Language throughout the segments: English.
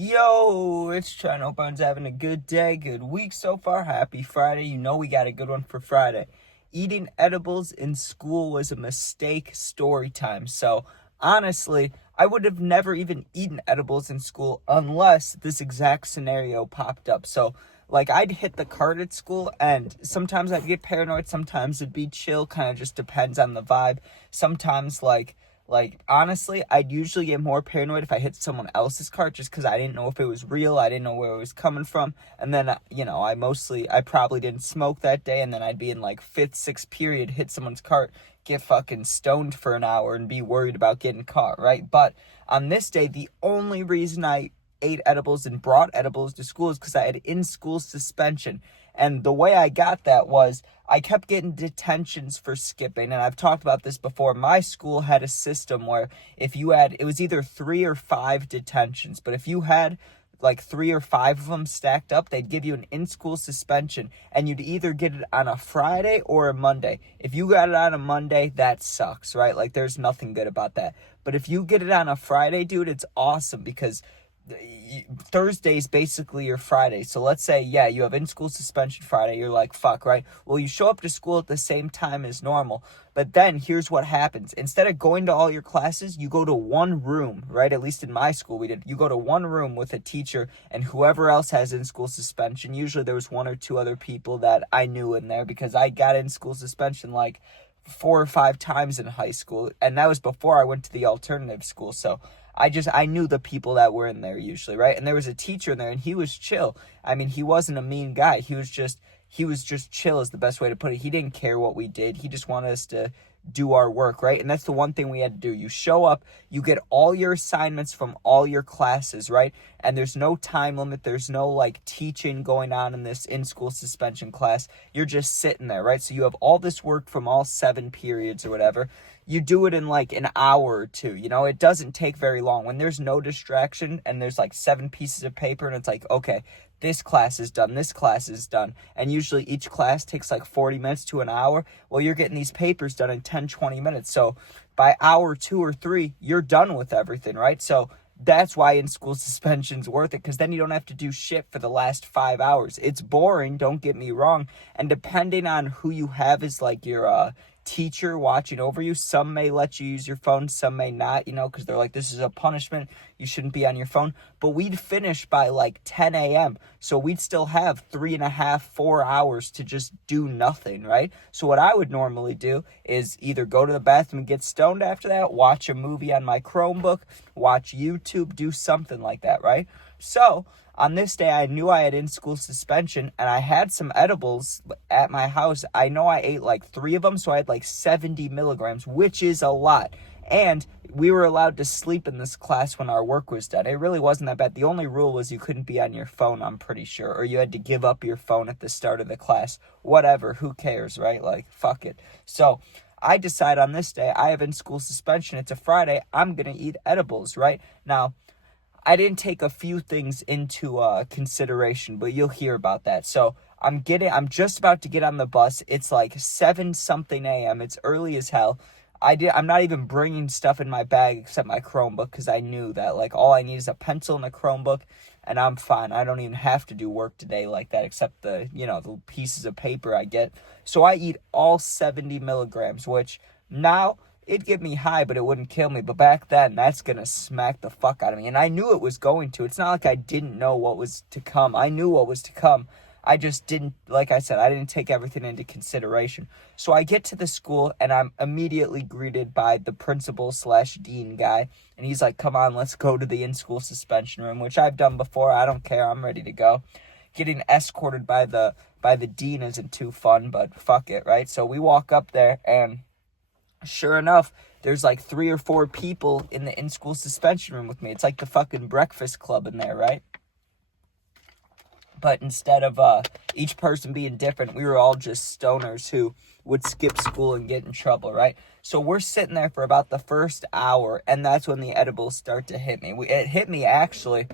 Yo, it's China. Hope everyone's having a good day, good week so far. Happy Friday. You know we got a good one for Friday. Eating edibles in school was a mistake story time. So, honestly, I would have never even eaten edibles in school unless this exact scenario popped up. So, I'd hit the cart at school, and sometimes I'd get paranoid. Sometimes it'd be chill. Kind of just depends on the vibe. Sometimes, honestly, I'd usually get more paranoid if I hit someone else's cart just because I didn't know if it was real. I didn't know where it was coming from. And then, I probably didn't smoke that day. And then I'd be in fifth, sixth period, hit someone's cart, get fucking stoned for an hour and be worried about getting caught, right? But on this day, the only reason I ate edibles and brought edibles to school is because I had in-school suspension. And the way I got that was I kept getting detentions for skipping. And I've talked about this before. My school had a system where it was either 3 or 5 detentions. But if you had 3 or 5 of them stacked up, they'd give you an in-school suspension. And you'd either get it on a Friday or a Monday. If you got it on a Monday, that sucks, right? There's nothing good about that. But if you get it on a Friday, dude, it's awesome because Thursday's basically your Friday. So let's say, you have in-school suspension Friday. You're like, fuck, right? Well, you show up to school at the same time as normal. But then here's what happens. Instead of going to all your classes, you go to one room, right? At least in my school, we did. You go to one room with a teacher and whoever else has in-school suspension. Usually there was 1 or 2 other people that I knew in there because I got in-school suspension 4 or 5 times in high school. And that was before I went to the alternative school. So I knew the people that were in there usually, right? And there was a teacher in there and he was chill. I mean, he wasn't a mean guy. He was just chill is the best way to put it. He didn't care what we did. He just wanted us to do our work, right? And that's the one thing we had to do. You show up, you get all your assignments from all your classes, right? And there's no time limit. There's no teaching going on in this in-school suspension class. You're just sitting there, right? So you have all this work from all 7 periods or whatever. You do it in an hour or 2, it doesn't take very long. When there's no distraction and there's 7 pieces of paper and it's okay, this class is done, this class is done. And usually each class takes 40 minutes to an hour. Well, you're getting these papers done in 10, 20 minutes. So by hour 2 or 3, you're done with everything, right? So that's why in-school suspension's worth it, because then you don't have to do shit for the last 5 hours. It's boring, don't get me wrong. And depending on who you have as your teacher watching over you, some may let you use your phone, some may not, because they're this is a punishment, you shouldn't be on your phone. But we'd finish by 10 a.m. So we'd still have 3.5, 4 hours to just do nothing, right? So what I would normally do is either go to the bathroom and get stoned after that, watch a movie on my Chromebook, watch YouTube, do something like that, right? So on this day, I knew I had in-school suspension, and I had some edibles at my house. I know I ate 3 of them, so I had 70 milligrams, which is a lot. And we were allowed to sleep in this class when our work was done. It really wasn't that bad. The only rule was you couldn't be on your phone, I'm pretty sure, or you had to give up your phone at the start of the class. Whatever, who cares, right? Fuck it. So I decide on this day, I have in-school suspension. It's a Friday. I'm going to eat edibles, right? Now, I didn't take a few things into consideration, but you'll hear about that. So I'm just about to get on the bus. It's 7-something a.m. It's early as hell. I'm not even bringing stuff in my bag except my Chromebook because I knew that all I need is a pencil and a Chromebook and I'm fine. I don't even have to do work today like that except the pieces of paper I get. So I eat all 70 milligrams, which now it'd get me high, but it wouldn't kill me. But back then, that's going to smack the fuck out of me. And I knew it was going to. It's not like I didn't know what was to come. I knew what was to come. I just didn't, like I said, I didn't take everything into consideration. So I get to the school, and I'm immediately greeted by the principal/dean guy. And he's like, come on, let's go to the in-school suspension room, which I've done before. I don't care. I'm ready to go. Getting escorted by the dean isn't too fun, but fuck it, right? So we walk up there, and sure enough, there's 3 or 4 people in the in-school suspension room with me. It's the fucking Breakfast Club in there, right? But instead of each person being different, we were all just stoners who would skip school and get in trouble, right? So we're sitting there for about the first hour, and that's when the edibles start to hit me. It hit me actually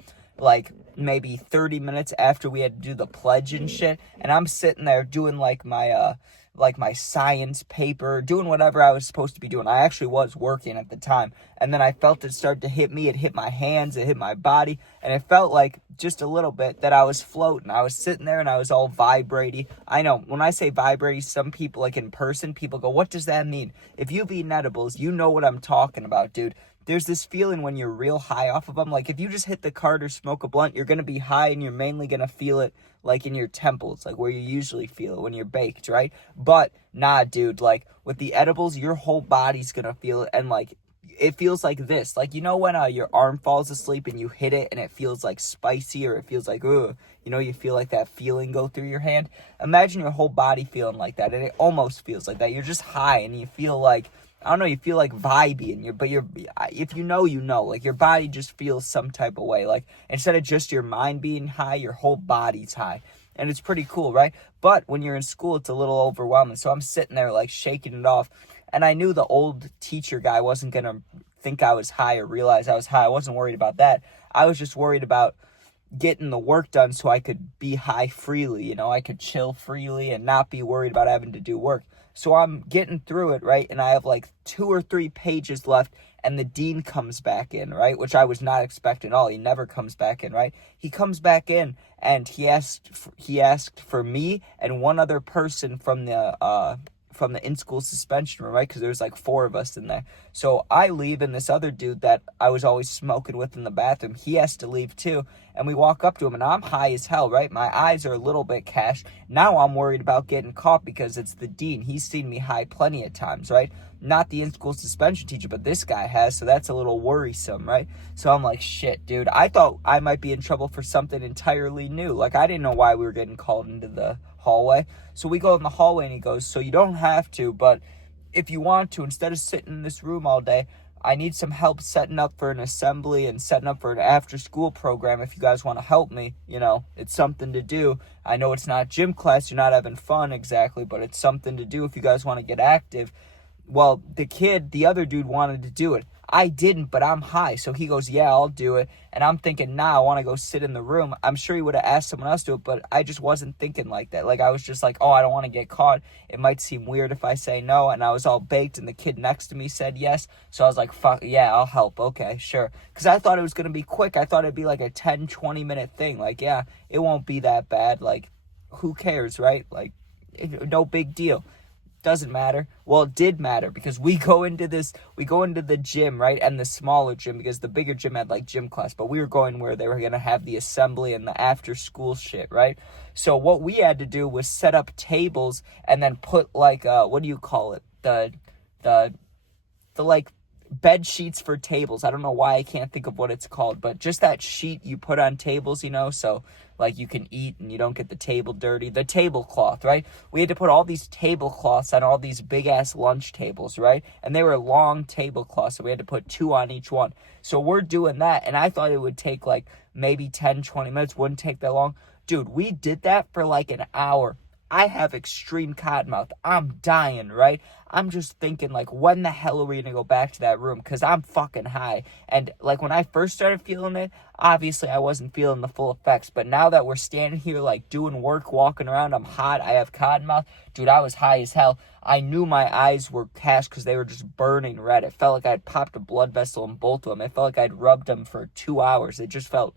maybe 30 minutes after we had to do the pledge and shit, and I'm sitting there doing my like my science paper, doing whatever I was supposed to be doing. I actually was working at the time. And then I felt it start to hit me. It hit my hands, it hit my body, and it felt like just a little bit that I was floating. I was sitting there and I was all vibrating. I know when I say vibrating, some people, like in person, people go, what does that mean? If you've eaten edibles, you know what I'm talking about, dude. There's this feeling when you're real high off of them. Like if you just hit the cart or smoke a blunt, you're going to be high and you're mainly going to feel it like in your temples, like where you usually feel it when you're baked, right? But nah, dude, like with the edibles, your whole body's going to feel it. And like, it feels like this. Like, you know when your arm falls asleep and you hit it and it feels like spicy, or it feels like, ugh, you know, you feel like that feeling go through your hand? Imagine your whole body feeling like that. And it almost feels like that. You're just high and you feel like, I don't know, you feel like vibey, and if you know, like your body just feels some type of way. Like instead of just your mind being high, your whole body's high. And it's pretty cool, right? But when you're in school, it's a little overwhelming. So I'm sitting there like shaking it off. And I knew the old teacher guy wasn't going to think I was high or realize I was high. I wasn't worried about that. I was just worried about getting the work done so I could be high freely. You know, I could chill freely and not be worried about having to do work. So I'm getting through it, right? And I have like 2 or 3 pages left, and the dean comes back in, right? Which I was not expecting at all. He never comes back in, right? He comes back in, and he asked for me and one other person from the in-school suspension room, right? Because there's like 4 of us in there. So I leave, and this other dude that I was always smoking with in the bathroom, he has to leave too. And we walk up to him, and I'm high as hell, right? My eyes are a little bit cashed. Now I'm worried about getting caught because it's the dean. He's seen me high plenty of times, right? Not the in-school suspension teacher, but this guy has, so that's a little worrisome, right? So I'm like, shit, dude. I thought I might be in trouble for something entirely new. Like, I didn't know why we were getting called into the hallway. So we go in the hallway, and he goes, so you don't have to, but if you want to, instead of sitting in this room all day, I need some help setting up for an assembly and setting up for an after-school program if you guys want to help me. You know, it's something to do. I know it's not gym class, you're not having fun exactly, but it's something to do if you guys want to get active. Well, the other dude wanted to do it. I didn't, but I'm high. So he goes, yeah, I'll do it. And I'm thinking, nah, I want to go sit in the room. I'm sure he would have asked someone else to do it, but I just wasn't thinking like that. Like, I was just like, oh, I don't want to get caught. It might seem weird if I say no. And I was all baked, and the kid next to me said yes. So I was like, fuck, yeah, I'll help. Okay, sure. Because I thought it was going to be quick. I thought it'd be like a 10, 20-minute thing. Like, yeah, it won't be that bad. Like, who cares, right? Like, no big deal. Doesn't matter. Well, it did matter because we go into the gym, right? And the smaller gym, because the bigger gym had like gym class, but we were going where they were going to have the assembly and the after school shit, right? So what we had to do was set up tables and then put like, what do you call it? The like bed sheets for tables. I don't know why I can't think of what it's called, but just that sheet you put on tables, you know, so like you can eat and you don't get the table dirty. The tablecloth, right? We had to put all these tablecloths on all these big ass lunch tables, right? And they were long tablecloths, so we had to put 2 on each one. So we're doing that, and I thought it would take like maybe 10, 20 minutes. Wouldn't take that long. Dude, we did that for like an hour. I have extreme cottonmouth. I'm dying, right? I'm just thinking, like, when the hell are we going to go back to that room? Because I'm fucking high. And, like, when I first started feeling it, obviously I wasn't feeling the full effects. But now that we're standing here, like, doing work, walking around, I'm hot, I have cottonmouth. Dude, I was high as hell. I knew my eyes were cashed because they were just burning red. It felt like I'd popped a blood vessel in both of them. It felt like I'd rubbed them for 2 hours. They just felt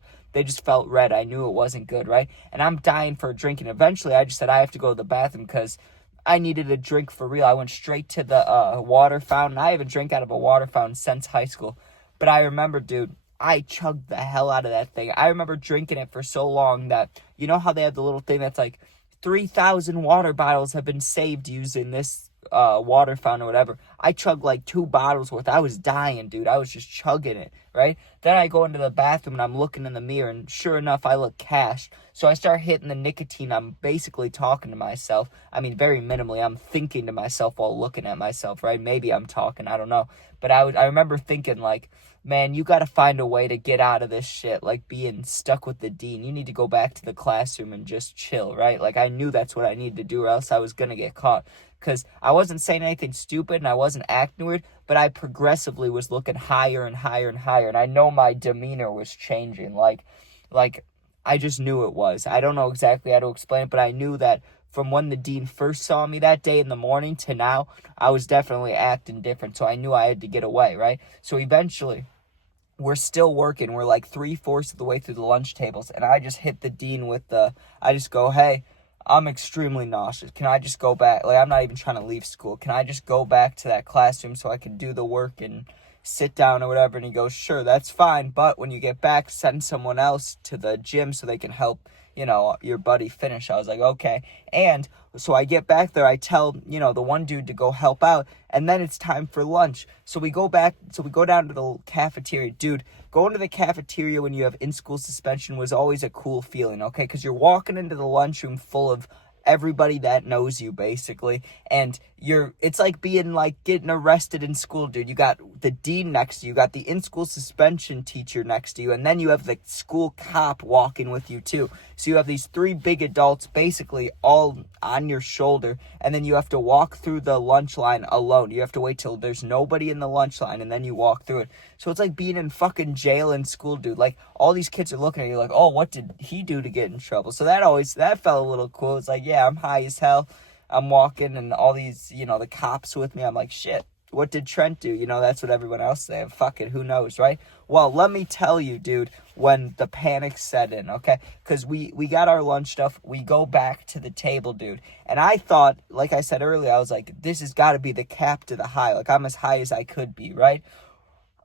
red. I knew it wasn't good, right? And I'm dying for a drink. And eventually I just said I have to go to the bathroom because I needed a drink for real. I went straight to the water fountain. I haven't drank out of a water fountain since high school. But I remember, dude, I chugged the hell out of that thing. I remember drinking it for so long that, you know how they have the little thing that's like 3,000 water bottles have been saved using this water fountain or whatever. I chugged like 2 bottles worth. I was dying, dude. I was just chugging it, right? Then I go into the bathroom and I'm looking in the mirror, and sure enough, I look cashed. So I start hitting the nicotine. I'm basically talking to myself. I mean, very minimally. I'm thinking to myself while looking at myself, right? Maybe I'm talking. I don't know. But I remember thinking, like, man, you got to find a way to get out of this shit, like being stuck with the dean. You need to go back to the classroom and just chill, right? Like, I knew that's what I needed to do, or else I was going to get caught. Because I wasn't saying anything stupid and I wasn't acting weird, but I progressively was looking higher and higher and higher. And I know my demeanor was changing. Like I just knew it was. I don't know exactly how to explain it, but I knew that from when the dean first saw me that day in the morning to now, I was definitely acting different. So I knew I had to get away, right? So eventually, we're still working. We're like 3/4 of the way through the lunch tables. And I just hit the dean with I just go, hey, I'm extremely nauseous. Can I just go back? Like, I'm not even trying to leave school. Can I just go back to that classroom so I can do the work and sit down or whatever? And he goes, sure, that's fine. But when you get back, send someone else to the gym so they can help, your buddy finish. I was like, okay. And so I get back there. I tell, the one dude to go help out. And then it's time for lunch. So we go down to the cafeteria. Dude, going to the cafeteria when you have in-school suspension was always a cool feeling, okay? Because you're walking into the lunchroom full of everybody that knows you, basically, and it's like getting arrested in school, dude. You got the dean next to you, you got the in-school suspension teacher next to you, and then you have the school cop walking with you too. So you have these 3 big adults basically all on your shoulder, and then you have to walk through the lunch line alone. You have to wait till there's nobody in the lunch line, and then you walk through it. So it's like being in fucking jail in school, dude. Like, all these kids are looking at you like, oh, what did he do to get in trouble? So that felt a little cool. It's like, yeah, I'm high as hell. I'm walking, and all these, the cops with me. I'm like, shit, what did Trent do? That's what everyone else say. Fuck it, who knows, right? Well, let me tell you, dude, when the panic set in, okay? Because we got our lunch stuff. We go back to the table, dude. And I thought, like I said earlier, I was like, this has got to be the cap to the high. Like, I'm as high as I could be, right?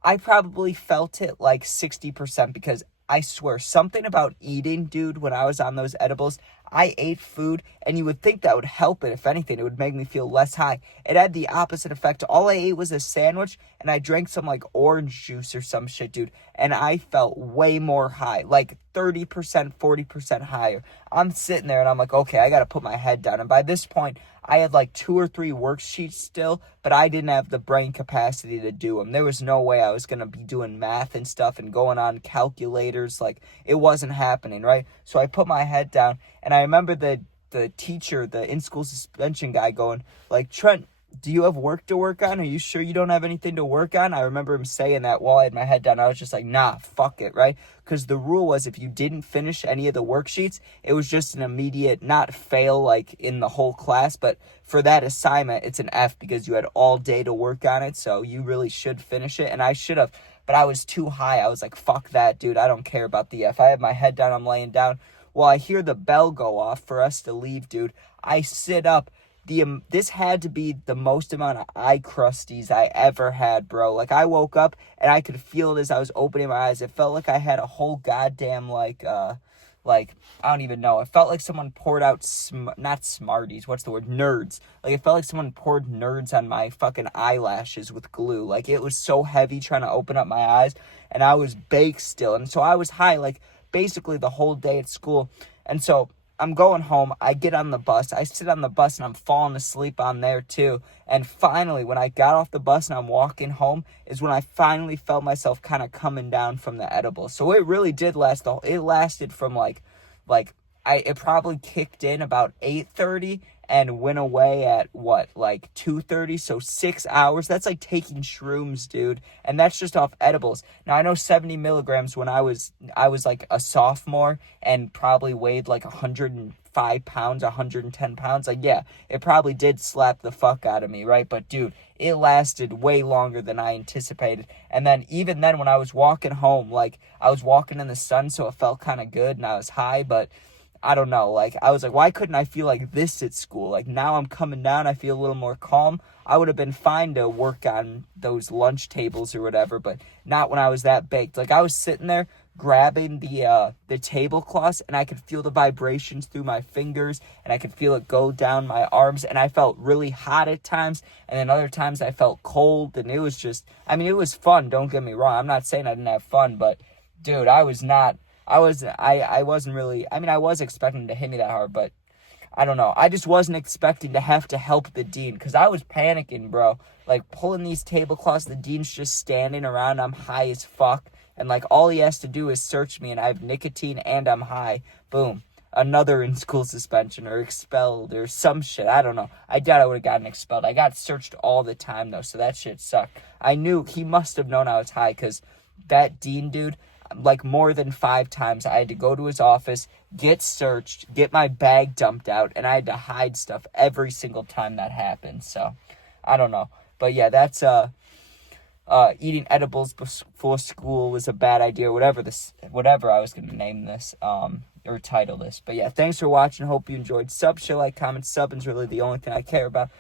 I probably felt it like 60% because I swear, something about eating, dude, when I was on those edibles, I ate food, and you would think that would help it. If anything, it would make me feel less high. It had the opposite effect. All I ate was a sandwich, and I drank some, like, orange juice or some shit, dude, and I felt way more high, like 30%, 40% higher. I'm sitting there, and I'm like, okay, I got to put my head down, and by this point, I had like 2 or 3 worksheets still, but I didn't have the brain capacity to do them. There was no way I was going to be doing math and stuff and going on calculators. Like, it wasn't happening, right? So I put my head down, and I remember the teacher, the in-school suspension guy, going, like, Trent, do you have work to work on? Are you sure you don't have anything to work on? I remember him saying that while I had my head down. I was just like, nah, fuck it, right? Because the rule was if you didn't finish any of the worksheets, it was just an immediate, not fail like in the whole class, but for that assignment, it's an F because you had all day to work on it, so you really should finish it, and I should have, but I was too high. I was like, fuck that, dude. I don't care about the F. I have my head down. I'm laying down. Well, I hear the bell go off for us to leave, dude. I sit up. This had to be the most amount of eye crusties I ever had, bro. Like, I woke up and I could feel it as I was opening my eyes. It felt like I had a whole goddamn, like, I don't even know. It felt like someone poured out, not Smarties, what's the word? Nerds. Like, it felt like someone poured nerds on my fucking eyelashes with glue. Like, it was so heavy trying to open up my eyes, and I was baked still. And so I was high, like, basically the whole day at school. And so I'm going home. I get on the bus. I sit on the bus, and I'm falling asleep on there too. And finally, when I got off the bus and I'm walking home, is when I finally felt myself kind of coming down from the edible. So it really did last. It lasted from it probably kicked in about 8:30 and went away at like 2:30, so 6 hours. That's like taking shrooms, dude, and that's just off edibles. Now, I know 70 milligrams when I was like a sophomore and probably weighed like 105 pounds, 110 pounds. Like, yeah, it probably did slap the fuck out of me, right? But dude, it lasted way longer than I anticipated. And then even then, when I was walking home, like, I was walking in the sun, so it felt kind of good, and I was high, but I don't know, like, I was like, why couldn't I feel like this at school? Like, now I'm coming down, I feel a little more calm. I would have been fine to work on those lunch tables or whatever, but not when I was that baked. Like, I was sitting there grabbing the tablecloths, and I could feel the vibrations through my fingers, and I could feel it go down my arms, and I felt really hot at times, and then other times I felt cold, and it was just, I mean, it was fun, don't get me wrong. I'm not saying I didn't have fun, but, dude, I wasn't really, I mean, I was expecting to hit me that hard, but I don't know. I just wasn't expecting to have to help the dean, because I was panicking, bro. Like, pulling these tablecloths, the dean's just standing around, I'm high as fuck, and, like, all he has to do is search me, and I have nicotine, and I'm high. Boom. Another in-school suspension, or expelled, or some shit. I don't know. I doubt I would have gotten expelled. I got searched all the time, though, so that shit sucked. I knew he must have known I was high, because that dean, dude, like more than 5 times. I had to go to his office, get searched, get my bag dumped out, and I had to hide stuff every single time that happened. So, I don't know. But yeah, that's eating edibles before school was a bad idea, whatever I was going to name this, or title this. But yeah, thanks for watching. Hope you enjoyed. Sub, share, like, comment, sub is really the only thing I care about.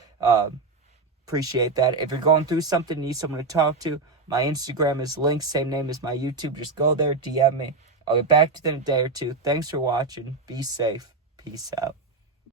Appreciate that. If you're going through something, need someone to talk to, my Instagram is linked, same name as my YouTube. Just go there, DM me. I'll get back to you in a day or two. Thanks for watching. Be safe. Peace out.